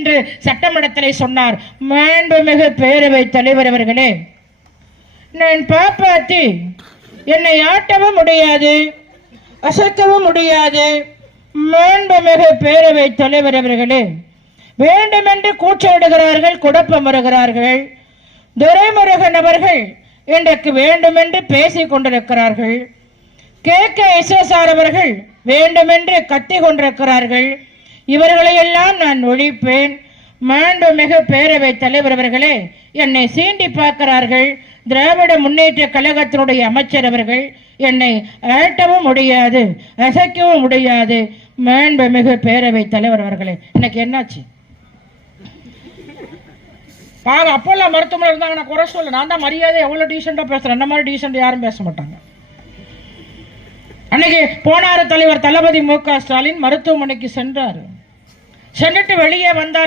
என்று சட்டமன்றத்தில் சொன்னார். மாண்புமிகு பேரவைத் தலைவர் அவர்களே, நான் பாப்பாத்தி என்னை ஆட்டவும் முடியாது, அசைக்கவும் முடியாது. மாண்புமிகு பேரவைத் தலைவர் அவர்களே, வேண்டுமென்று கூச்சலிடுகிறார்கள், குழப்பம் வருகிறார்கள். துரைமுருகன் அவர்கள் இன்றைக்கு வேண்டுமென்று பேசிக் கொண்டிருக்கிறார்கள். KKSSR அவர்கள் வேண்டுமென்று கத்தி கொண்டிருக்கிறார்கள். இவர்களையெல்லாம் நான் ஒழிப்பேன். மாண்புமிகு பேரவைத் தலைவர் அவர்களே, என்னை சீண்டி பார்க்கிறார்கள். திராவிட முன்னேற்ற கழகத்தினுடைய அமைச்சர் அவர்கள் என்னை ஆட்டவும் முடியாது, அசைக்கவும் முடியாது. மாண்புமிகு பேரவைத் தலைவர் அவர்களே, இன்னைக்கு என்னாச்சு? அப்போல்லாம் மருத்துவமனை இருந்தாங்க, நான் குறை சொல்ல, நான் தான் மரியாதை எவ்வளவு டீசெண்டா பேசுறேன். அந்த மாதிரி டீசெண்ட் யாரும் பேச மாட்டாங்க. அன்னைக்கு போனார் தலைவர் தளபதி MK ஸ்டாலின் மருத்துவமனைக்கு சென்றார். சென்றுட்டு வெளியே வந்தார்.